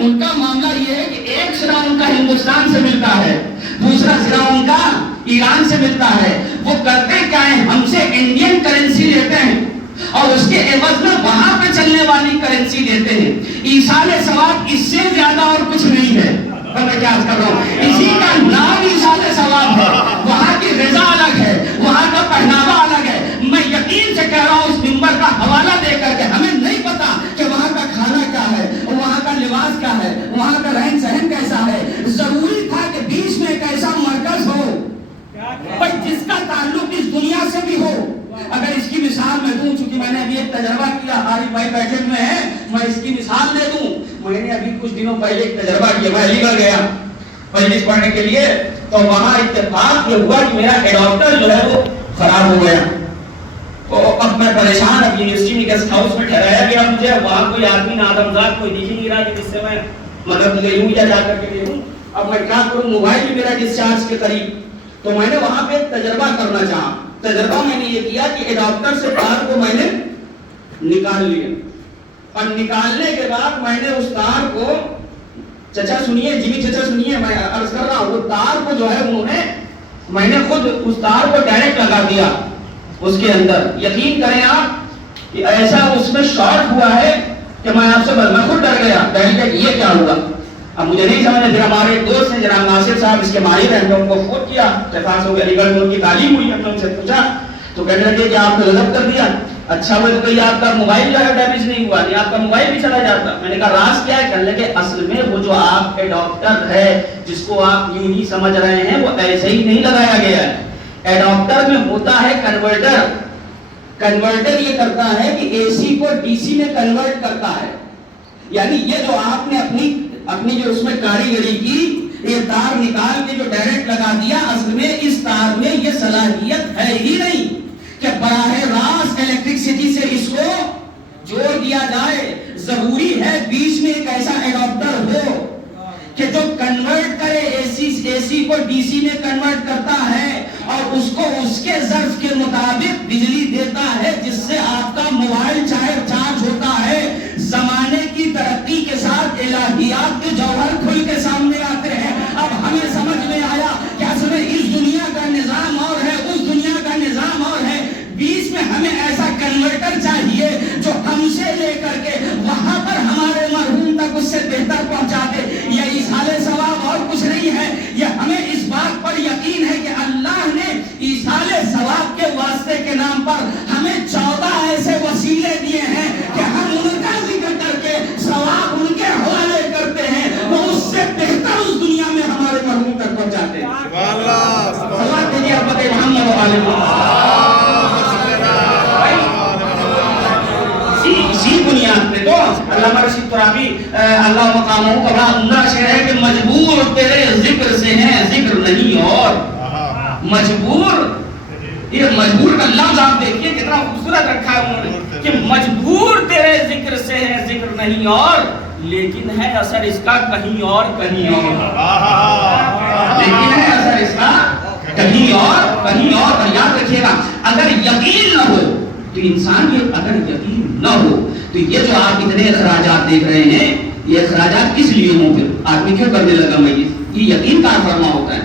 ان کا معاملہ یہ ہے کہ ایک سرا ان کا ہندوستان سے ملتا ہے، دوسرا سرا ان کا ایران سے ملتا ہے. وہ کرتے کیا ہے؟ ہم سے انڈین کرنسی لیتے ہیں اور اس کے عوض میں وہاں پہ چلنے والی کرنسی لیتے ہیں. ایصال ثواب اس سے زیادہ اور کچھ نہیں ہے. میں کیا کر رہا ہوں؟ اسی کا نام ایصال ثواب ہے. وہاں کی غذا الگ ہے، وہاں کا پہناوا الگ ہے. میں یقین سے کہہ رہا ہوں اس منبر کا حوالہ دے کر کے، ہمیں نہیں پتا کہ وہاں کا کھانا کیا ہے، وہاں کا لباس کیا ہے، وہاں کا رہن سہن کیسا ہے. ضروری تھا کہ بیچ میں ایک ایسا مرکز ہو جس کا تعلق اس دنیا سے بھی ہو. اگر اس کی مثال میں دوں، چونکہ میں نے ابھی ایک تجربہ کیا، عارف بھائی بیٹھے ہوئے ہیں، میں اس کی مثال دے دوں. میں نے ابھی کچھ دنوں پہلے ایک تجربہ کیا. میں علی گڑھ گیا مجلس پڑھنے کے لیے، تو وہاں اتفاق یہ ہوا کہ میرا ایڈاپٹر جو ہے وہ خراب ہو گیا. تو اب میں پریشان، اب یونیورسٹی میں گیسٹ ہاؤس میں ٹھہرایا گیا مجھے. وہاں کوئی آدمی نادمزاد کوئی دکھ ہی نہیں رہا کہ جس سے میں مدد لے لوں یا جا کر کے لے لوں. اب میں کیا کروں؟ موبائل بھی میرا ڈسچارج کے قریب. تو میں نے وہاں پہ ایک تجربہ کرنا چاہا. تجربہ میں نے یہ کیا کہ ایڈاپٹر سے تار کو میں نے نکال لیا، اور نکالنے کے بعد میں نے اس تار کو، چچا سنیے، جمی چچا سنیے، میں عرض کر رہا ہوں، وہ تار کو جو ہے انہوں نے، میں نے خود اس تار کو ڈائریکٹ لگا دیا اس کے اندر. یقین کریں آپ کہ ایسا اس میں شارٹ ہوا ہے کہ میں آپ سے میں خود ڈر گیا. ڈائریکٹ یہ کیا ہوا؟ اب مجھے نہیں سمجھا. پھر ہمارے دوست ہیں جناب ناصر صاحب، اس کے ماہر ہیں، ان کو فون کیا، اتفاق سے علی گڑھ میں ان کی تعلیم ہوئی. ہم نے ان سے پوچھا تو کہنے لگے کہ آپ نے غلط کر دیا. اچھا وہ تو کہیں آپ کا موبائل جو ہے ڈیمیج نہیں ہوا، نہیں آپ کا موبائل بھی چلا جاتا. میں نے کہا راز کیا ہے؟ کہنے لگے اصل میں وہ جو آپ ایڈاپٹر ہے جس کو آپ یوں ہی سمجھ رہے ہیں، وہ ایسے ہی نہیں لگایا گیا ہے. ایڈاپٹر میں ہوتا ہے کنورٹر. کنورٹر یہ کرتا ہے کہ اے سی کو ڈی سی میں کنورٹ کرتا ہے. یعنی یہ جو آپ نے اپنی جو اس میں کاریگری کی، یہ تار نکال کے جو ڈائریکٹ لگا دیا، اصل میں اس تار میں یہ صلاحیت ہے ہی نہیں کہ براہ راست الیکٹرسٹی سے اس کو جوڑ دیا جائے. ضروری ہے بیچ میں ایک ایسا ایڈاپٹر ہو کہ جو کنورٹ کرے، اے سی کو ڈی سی میں کنورٹ کرتا ہے اور اس کو اس کے ظرف کے مطابق بجلی دیتا ہے، جس سے آپ کا موبائل چارج ہوتا ہے. زمانے کی ترقی کے ساتھ الہیات کے جوہر کھل کے سامنے آتے ہیں. اب ہمیں سمجھ میں آیا کہ اصل میں اس دنیا کا نظام اور ہے، اس دنیا کا نظام اور ہے. بیچ میں ہمیں ایسا کنورٹر چاہیے جو ہم سے لے کر کے وہاں پر ہمارے مرحوم تک اس سے بہتر پہنچا دے. یہ ایصال ثواب اور کچھ نہیں ہے. یہ ہمیں اس بات پر یقین ہے کہ اللہ نے ایصال ثواب کے واسطے کے نام پر ہمیں 14 ایسے وسیلے دیے ہیں کہ ہم ان کا ذکر کر کے ثواب ان کے حوالے کرتے ہیں، وہ اس سے بہتر اس دنیا میں ہمارے مرحوم تک پہنچاتے ہیں. اللہ دیجیے آپ بتائیے محمد و علیہ اسی بنیاد پہ تو علامہ رشید ترابی اللہ مقامہ کا بڑا عمدہ شعر ہے کہ مجبور تیرے ذکر سے ہیں، ذکر نہیں اور. مجبور، یہ مجبور کا لفظ آپ دیکھیے کتنا خوبصورت رکھا ہے انہوں نے کہ مجبور تیرے ذکر سے ہے، ذکر نہیں اور، لیکن ہے اثر اس کا کہیں اور کہیں اور. لیکن ہے اثر اس کا کہیں اور کہیں اور. اور یاد رکھیے گا اگر یقین نہ ہو تو انسان، یہ اگر یقین نہ ہو تو یہ جو آپ اتنے اخراجات دیکھ رہے ہیں، یہ اخراجات کس لیے ہوں؟ پھر آدمی کیوں کرنے لگا میت؟ یہ یقین کار فرما ہوتا ہے.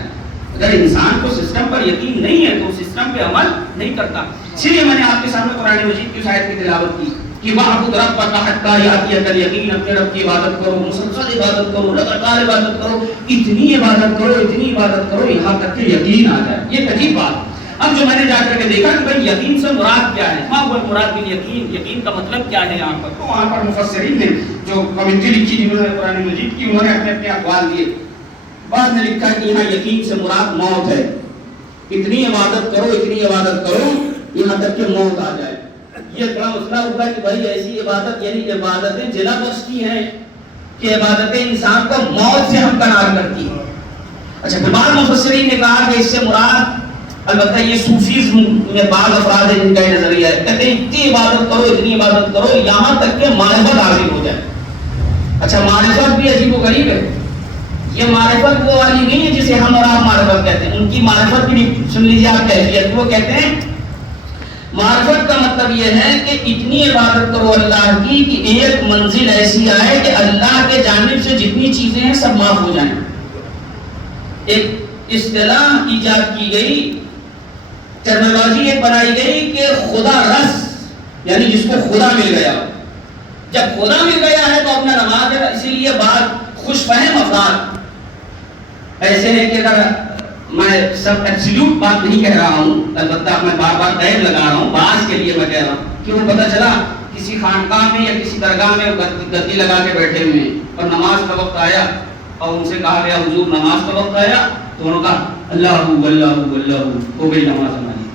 اگر انسان کو سسٹم پر یقین نہیں ہے تو سسٹم پہ عمل نہیں کرتا. اسی لیے میں نے آپ کے سامنے قرآن مجید کی اس آیت کی تلاوت کی کہ وَاعْبُدْ رَبَّكَ حَتَّىٰ يَأْتِيَكَ الْيَقِينُ. اپنے رب کی عبادت کرو، مسلسل عبادت کرو، لگاتار عبادت کرو، اتنی عبادت کرو، اتنی عبادت کرو یہاں تک کہ یقین آ جائے. یہ عجیب بات. اب جو میں نے جا کر کے دیکھا کہ بھئی یقین سے مراد کیا ہے، ماں وہ مراد بن یقین، یقین کا مطلب کیا ہے یہاں پر. تو وہاں پر مفسرین نے جو کمنٹری لکھی جنہوں نے قرآن مجید کی، انہوں نے اپنے اپنے اقوال دیے. بعد نے لکھا کہ یہاں یقین سے مراد موت ہے. اتنی عبادت کرو، اتنی عبادت کرو یہاں تک کہ موت آ جائے. یہ بڑا مسئلہ ہوتا ہے کہ بھائی ایسی عبادت، یعنی عبادتیں جلا بخشتی ہیں کہ عبادتیں انسان کو موت سے ہمکنار کرتی ہیں. اچھا پھر بعض مفسرین نے کہا کہ اس سے مراد، البتہ یہ صوفیزم میں بعض افراد ہیں جن کا یہ نظریہ ہے، کہتے ہیں اتنی عبادت کرو، اتنی عبادت کرو یہاں تک کہ معرفت حاصل ہو جائے. اچھا معرفت بھی عجیب و غریب ہے. یہ معرفت وہ والی نہیں ہے جسے ہم اور آپ معرفت کہتے ہیں. ان کی معرفت کی سن لیجیے آپ کیفیت. وہ کہتے ہیں معرفت کا مطلب یہ ہے کہ اتنی عبادت کرو اللہ کی کہ ایک منزل ایسی آئے کہ اللہ کے جانب سے جتنی چیزیں ہیں سب معاف ہو جائیں. ایک اصطلاح ایجاد کی گئی، ٹرمینالوجی ایک بنائی گئی کہ خدا رس، یعنی جس کو خدا مل گیا. جب خدا مل گیا ہے تو اپنا نماز ہے. اسی لیے بات خوش فہم افراد ایسے ہیں کہ اگر میں سب ایبسلیوٹ بات نہیں کہہ رہا ہوں، البتہ میں بار بار قید لگا رہا ہوں، بعض کے لیے میں کہہ رہا ہوں کہ وہ پتہ چلا کسی خانقاہ میں یا کسی درگاہ میں گدی لگا کے بیٹھے ہوئے ہیں اور نماز کا وقت آیا اور ان سے کہا گیا حضور نماز کا وقت آیا، تو انہوں نے کہا اللہ اللہ اللہ ہو گئی نماز ہماری.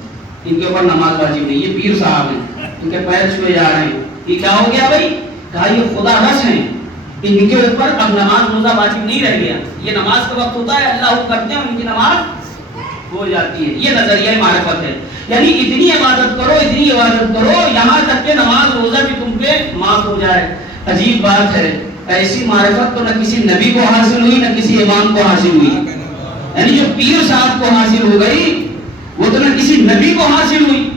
ان کے اوپر نماز واجب نہیں. یہ پیر صاحب ہیں، ان کے پیر چھوئے جا رہے ہیں. یہ کیا ہو گیا بھائی؟ کہا یہ خدا رس ہیں، ان کے اوپر اب نماز روزہ واجب نہیں رہ گیا. یہ نماز کا وقت ہوتا ہے، اللہ کرتے ہیں، ان کی نماز ہو جاتی ہے. یہ نظریہ معرفت ہے. یعنی اتنی عبادت کرو، اتنی عبادت کرو یہاں تک کہ نماز روزہ بھی تم پہ معاف ہو جائے. عجیب بات ہے، ایسی معرفت تو نہ کسی نبی کو حاصل ہوئی نہ کسی امام کو حاصل ہوئی. یعنی جو پیر صاحب کو حاصل ہو گئی وہ تو نہ کسی نبی کو حاصل ہوئی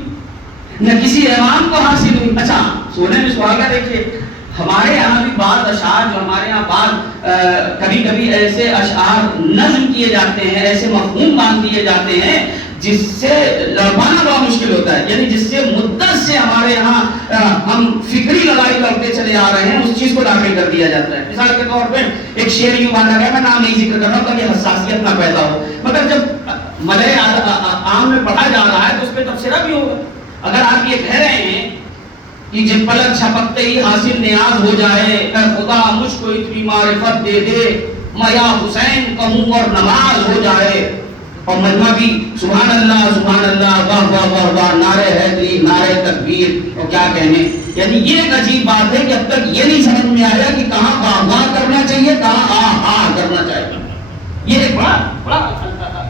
نہ کسی امام کو حاصل ہوئی. اچھا سونے میں سہاگا دیکھیے، ہمارے یہاں بھی بعض اشعار جو ہمارے یہاں بعض کبھی کبھی ایسے اشعار نظم کیے جاتے ہیں، ایسے مفہوم باندھ دیے جاتے ہیں جس سے لڑوانا بڑا مشکل ہوتا ہے. یعنی جس سے مدت سے ہمارے یہاں ہم فکری لڑائی کرتے چلے آ رہے ہیں، اس چیز کو داخل کر دیا جاتا ہے. مثال کے طور پہ ایک شعر یوں باندھا گیا، میں نام نہیں ذکر کر رہا ہوں تاکہ حساسیت نہ پیدا ہو، مگر جب ملئے عام میں پڑھا جا رہا ہے تو اس پہ تبصرہ بھی ہوگا. اگر آپ یہ کہہ رہے ہیں کہ جب پلک چھپکتے ہی حاصل نیاز ہو جائے، اے خدا مجھ کو اتنی معرفت دے دے، میں یا حسین کہوں اور نماز ہو جائے. اور مجمع بھی سبحان اللہ واہ واہ واہ واہ، نعرہ حیدری، نعرہ تکبیر، اور کیا کہنے. یعنی یہ ایک عجیب بات ہے کہ اب تک یہ نہیں سمجھ میں آیا کہ کہاں واہ واہ کرنا چاہیے، کہاں آ کرنا چاہیے. یہ ایک بڑا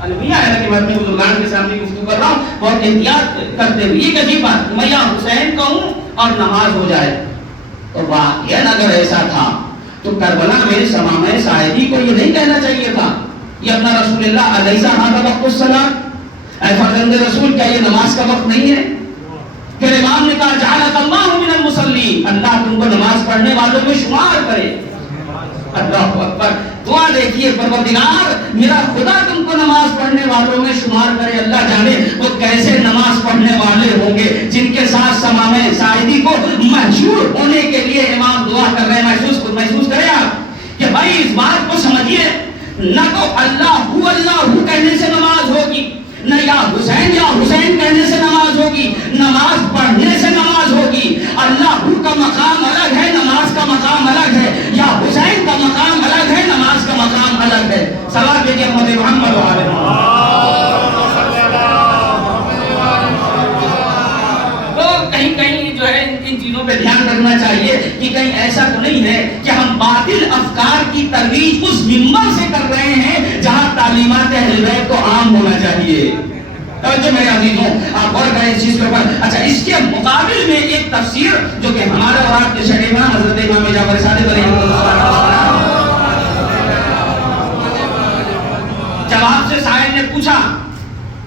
المیہ ہے کہ میں اپنے بزرگان کے سامنے گفتگو کر رہا ہوں بہت احتیاط کرتے ہوئے. یہ عجیب بات، میں یا حسین کہوں اور نماز ہو جائے. تو واقعاً اگر ایسا تھا تو کربلا میں سمامہ ساعدی کو یہ نہیں کہنا چاہیے تھا یہ اپنا رسول اللہ علیہ ھذا وقت الصلاۃ، اے فرزند رسول کیا یہ نماز کا وقت نہیں ہے؟ پھر امام نے کہا جعلک اللہ من المصلین، اللہ تم کو نماز پڑھنے والوں میں شمار کرے. اللہ اکبر. دعا دیکھیے، پروردگار میرا خدا تم کو نماز پڑھنے والوں میں شمار کرے. اللہ جانے وہ کیسے نماز پڑھنے والے ہوں گے جن کے ساتھ سمامہ ساعدی کو محشور ہونے کے لیے امام دعا کر رہے ہیں. محسوس کریں آپ کہ بھائی اس بات کو سمجھیے، نہ تو اللہ کہنے سے نماز ہوگی، نہ یا حسین کہنے سے نماز ہوگی، نماز پڑھنے سے نماز ہوگی. اللہ کا مقام الگ ہے، نماز کا مقام الگ ہے. یا حسین کا مقام الگ ہے، نماز کا مقام الگ ہے. صلوات بھیجیے محمد و آل محمد. تو کہیں جو ہے ان چیزوں پہ دھیان رکھنا چاہیے کہ کہیں ایسا تو نہیں ہے کہ ہم باطل افکار کی ترویج اس منبر سے کر رہے ہیں جہاں تعلیمات اہل بیت کو عام ہونا چاہیے. توجہ میرے عزیزوں، آپ غور کریں اس چیز کے اوپر. اچھا اس کے مقابل میں ایک تفسیر جو کہ ہمارا اور آپ کے شریف امام حضرت امام جعفر صادق علیہ السلام، جب آپ سے سائل نے پوچھا،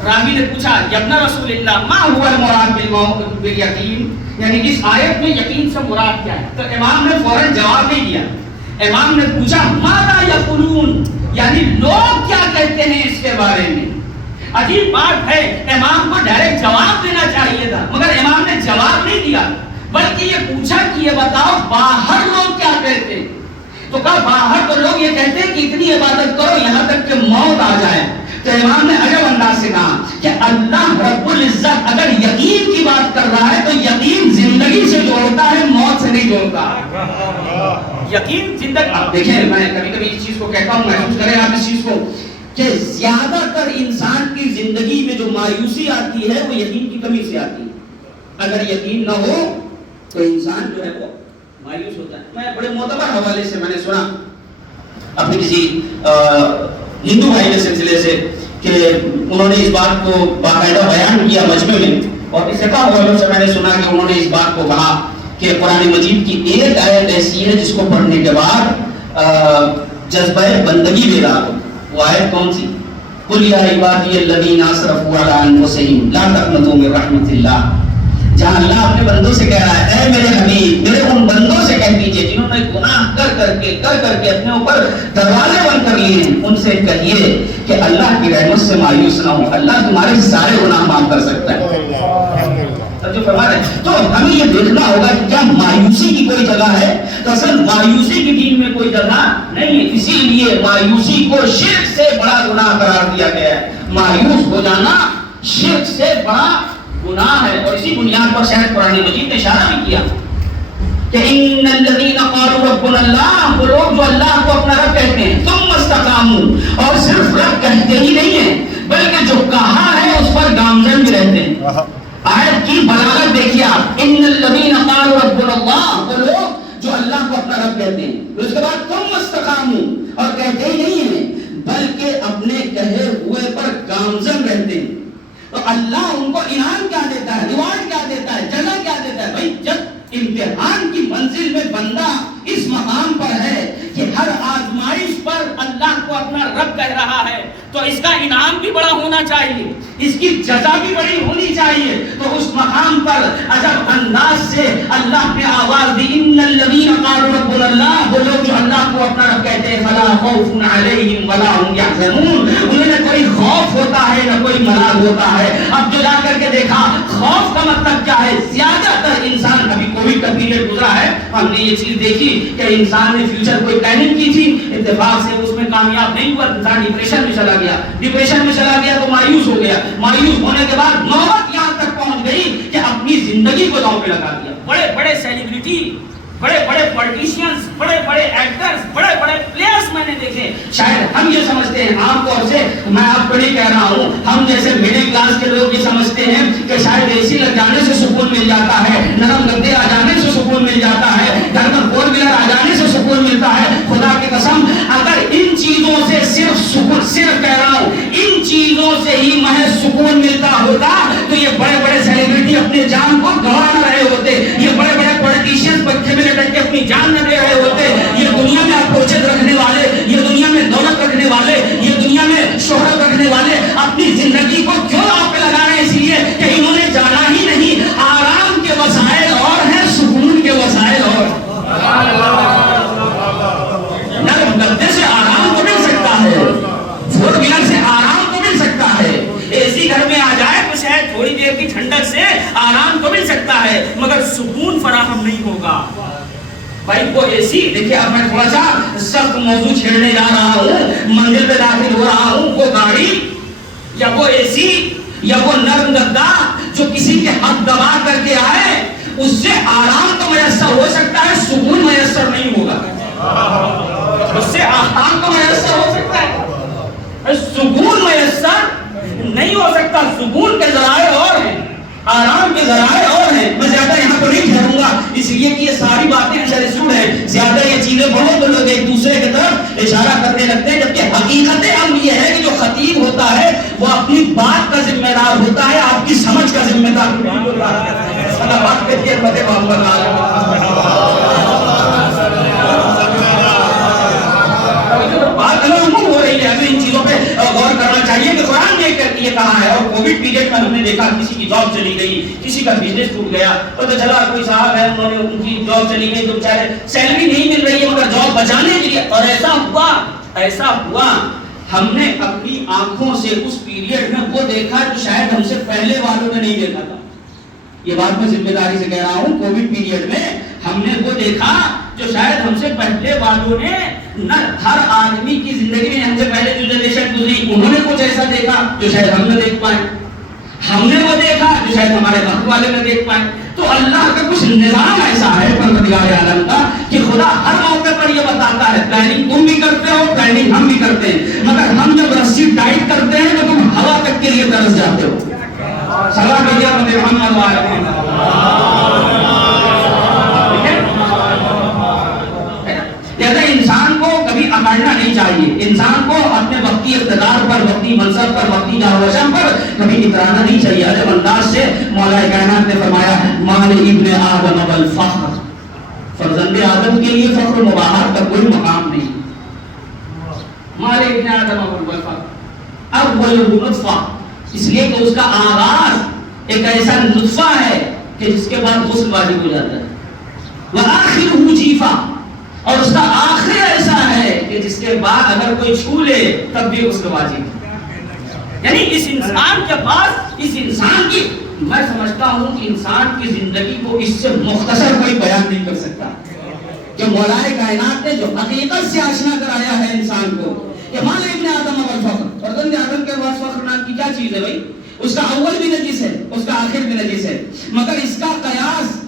راوی نے پوچھا ابن رسول اللہ ما هو المراد بالیقین، یعنی اس آیت میں یقین سے مراد کیا ہے؟ تو امام نے فوراً جواب نہیں دیا. امام نے پوچھا ماذا یقولون، یعنی لوگ کیا کہتے ہیں اس کے بارے میں. عجیب بات ہے، امام کو ڈائریکٹ جواب دینا چاہیے تھا مگر امام نے جواب نہیں دیا، بلکہ یہ پوچھا کہ یہ بتاؤ باہر لوگ کیا کہتے ہیں. تو کہا باہر تو لوگ یہ کہتے ہیں کہ اتنی عبادت کرو یہاں تک کہ موت آ جائے. تو امام نے عجب انداز سے کہا کہ اللہ رب العزت اگر یقین کی بات کر رہا ہے تو یقین زندگی سے جوڑتا ہے، موت سے نہیں جوڑتا. یقین زندگی. آپ دیکھیں میں کبھی کبھی اس چیز کو کہتا ہوں، محسوس کریں آپ اس چیز کو کہ زیادہ تر انسان کی زندگی میں جو مایوسی آتی ہے وہ یقین کی کمی سے آتی ہے. اگر یقین نہ ہو تو انسان جو ہے وہ مایوس ہوتا ہے. میں بڑے معتبر حوالے سے میں نے سنا اپنے کسی ہندو بھائی کے سلسلے سے کہ انہوں نے اس بات کو باقاعدہ بیان کیا مجمع میں، اور اس طرح والوں سے میں نے سنا کہ انہوں نے اس بات کو کہا کہ قرآن مجید کی ایک آیت ایسی ہے جس کو پڑھنے کے بعد جذبہ بندگی بیدار ہو. وہ آیت کون سی؟ قل یا عبادی الذین اسرفوا علی انفسہم لا تقنطوا من رحمت اللہ. جہاں اللہ اپنے بندوں سے کہہ رہا ہے اے میرے حبیب میرے ان بندوں سے کہہ دیجئے جنہوں نے گناہ کر کے اپنے اوپر دروازے بند کر لیے ہیں، ان سے کہیے کہ اللہ کی رحمت سے مایوس نہ ہو، اللہ تمہارے سارے گناہ معاف کر سکتا ہے۔ تو ہمیں یہ دیکھنا ہوگا کہ کیا مایوسی کی کوئی جگہ ہے؟ تو اصل مایوسی کی دین میں کوئی جگہ نہیں ہے، اسی لیے مایوسی کو شرک سے بڑا گناہ قرار دیا گیا ہے۔ مایوس ہو جانا شرک سے بڑا گناہ ہے، اور اسی بنیاد پر شاید قرآن مجید نے اشارہ بھی کیا کہ ان الذین قالوا ربنا اللہ، وہ لوگ جو اللہ کو اپنا رب کہتے ہیں، ثم استقاموا، اور صرف رب کہتے ہی نہیں ہیں بلکہ جو کہا ہے اس پر گامزن بھی رہتے ہیں۔ آیت کی بلاغت دیکھیے آپ، ان الذین قالوا ربنا اللہ، وہ لوگ جو اللہ کو اپنا رب کہتے ہیں، اس کے بعد ثم استقاموا، اور کہتے ہی نہیں ہیں بلکہ اپنے کہے ہوئے پر گامزن رہتے ہیں۔ تو اللہ ان کو انعام کیا دیتا ہے، ریوارڈ کیا دیتا ہے، جزا کیا دیتا ہے؟ بھائی جب امتحان کی منزل میں بندہ اس مقام پر ہے کہ ہر آزمائش پر اللہ کو اپنا رب کہہ رہا ہے، تو اس کا انعام بھی بڑا ہونا چاہیے، اس کی جزا بھی بڑی ہونی چاہیے۔ تو اس مقام پر عجب انداز سے اللہ نے آواز دی، ان الذین قالوا ربنا اللہ، وہ لوگ جو اللہ کو اپنا رب کہتے ہیں، فلا خوف علیہم ولا هم یحزنون، انہیں نہ کوئی خوف ہوتا ہے نہ کوئی ملال ہوتا ہے۔ اب جو جا کر کے دیکھا خوف کا مطلب کیا ہے، زیادہ تر انسان، ابھی کووڈ کا پیریڈ گزرا ہے، ہم نے یہ چیز دیکھی کہ انسان نے فیوچر کوئی پلاننگ کی تھی، اتفاق سے اس میں کامیاب نہیں ہوا، انسان ڈپریشن میں چلا گیا، ڈپریشن میں چلا گیا تو مایوس ہو گیا، مایوس ہونے کے بعد نوبت یہاں تک پہنچ گئی کہ اپنی زندگی کو داؤ پہ لگا دیا۔ بڑے بڑے سیلیبریٹی، بڑے بڑے پولیٹیشینز، بڑے بڑے ایکٹرز، بڑے بڑے پلیئرز میں نے دیکھے، شاید ہم یہ سمجھتے ہیں عام طور سے، میں آپ کو نہیں کہہ رہا ہوں، ہم جیسے مڈل کلاس کے لوگ یہ سمجھتے ہیں کہ شاید اے سی لگ جانے سے سکون مل جاتا ہے، نرم گدے آ جانے سے سکون مل جاتا ہے، گھر پر فور ویلر آ جانے سے سکون ملتا ہے۔ خدا کی قسم اگر ان چیزوں سے صرف کہہ رہا ہوں، ان چیزوں سے ہی محض سکون ملتا ہوتا تو یہ بڑے بڑے سیلیبریٹی اپنی جان کو گنوا نہ رہے ہوتے، یہ بڑے بڑے پولیٹیشینز پتھر میں لٹک کے اپنی جان نہ دے رہے ہوتے، یہ دنیا میں اپروچز رکھنے والے، یہ دنیا میں دولت رکھنے والے، یہ دنیا میں شہرت رکھنے والے اپنی زندگی کو کیوں آپ پہ لگا رہے ہیں؟ اس لیے کہ انہوں نے جانا ہی نہیں آرام کے وسائل اور ہیں، سکون کے وسائل اور۔ نرم گدے سے آرام تو مل سکتا ہے، فور ویلر سے آرام تو مل سکتا ہے، اے سی گھر میں آ جائے تو شاید تھوڑی دیر کی ٹھنڈک سے آرام تو مل سکتا ہے، مگر سکون فراہم نہیں ہوگا۔ بھائی وہ اے سی دیکھیے، اب میں تھوڑا سا سخت موضوع چھیڑنے جا رہا ہوں، منزل پہ داخل ہو رہا ہوں، وہ گاڑی یا وہ اے سی یا وہ نرم گدا جو کسی کے حق دبا کر کے آئے، اس سے آرام تو میسر ہو سکتا ہے، سکون میسر نہیں ہوگا۔ اس سے آرام تو میسر ہو سکتا ہے، سکون میسر نہیں ہو سکتا۔ سکون کے ذرائع اور ہیں، آرام کے ذرائع اور ہیں۔ میں زیادہ یہاں پر نہیں ٹھہروں گا، اس لیے کہ یہ ساری باتیں انشرسٹوڈ ہیں، زیادہ یہ چیزیں پڑھو تو لوگ ایک دوسرے کی طرف اشارہ کرنے لگتے ہیں، جبکہ حقیقت امر یہ ہے کہ جو خطیب ہوتا ہے وہ اپنی بات کا ذمہ دار ہوتا ہے، آپ کی سمجھ کا ذمہ دار نہیں ہوتا ہے۔ صلوات کے لیے مدد محمد بات عموم ہو رہی ہے، ہمیں ان چیزوں پہ غور کرنا چاہیے کہ قرآن نے یہ کہا ہے۔ اور کووڈ پیریڈ میں ہم نے دیکھا کسی کی جاب چلی گئی، کسی کا بزنس ٹوٹ گیا، پتہ چلا کوئی صاحب ہے انہوں نے ان کی جاب چلی گئی، تو بیچارے سیلری نہیں مل رہی ہے مگر جاب بچانے کے لیے، اور ایسا ہوا ہم نے اپنی آنکھوں سے اس پیریڈ میں وہ دیکھا جو شاید ہم سے پہلے والوں نے نہیں دیکھا تھا۔ یہ بات میں ذمہ داری سے کہہ رہا ہوں، کووڈ پیریڈ میں ہم نے وہ دیکھا جو شاید ہم سے پہلے والوں نے، نہ ہر آدمی کی زندگی میں ہم سے پہلے جو جنریشن گزری انہوں نے کچھ ایسا دیکھا جو شاید ہم نہ دیکھ پائے، ہم نے وہ دیکھا جو شاید ہمارے وقت والے نہ دیکھ پائے۔ تو اللہ کا کچھ نظام ایسا ہے پروردگار عالم کا کہ خدا ہر موقع پر یہ بتاتا ہے، پلاننگ تم بھی کرتے ہو، پلاننگ ہم بھی کرتے ہیں، مگر ہم جب رسی ٹائٹ کرتے ہیں تو تم ہوا تک کے لیے ترس جاتے ہو۔ سلام بھیجا محمد انسان کو کبھی اکڑنا نہیں چاہیے، انسان کو اپنے وقتی اقتدار پر، وقتی منصب پر، وقتی جاوشم پر کبھی اترانا نہیں چاہیے۔ عجب انداز سے مولا کائنات نے فرمایا مال ابن آدم والفخر، فرزند آدم کے لیے فخر و مباحت کا کوئی مقام نہیں۔ مال ابن آدم والفخر اول نطفہ، اس لیے کہ اس کا آغاز ایک ایسا نطفہ ہے کہ جس کے بعد غسل واجب ہو جاتا ہے، وآخرہ جیفا، اور اس کا آخر ایسا ہے کہ جس کے بعد اگر کوئی چھو لے تب بھی غسل واجب ہے۔ یعنی اس انسان کے پاس، اس انسان کی، میں سمجھتا ہوں کہ انسان کی زندگی کو اس سے مختصر کوئی بیان نہیں کر سکتا کہ مولا کائنات نے جو حقیقت سے آشنا کرایا ہے انسان کو کہ مال ابن آدم اول فخر، فرزند آدم کے بعد فخر نام کی کیا چیز ہے بھائی؟ اس کا اول بھی نجس ہے، اس کا آخر بھی نجس ہے، مگر اس کا قیاس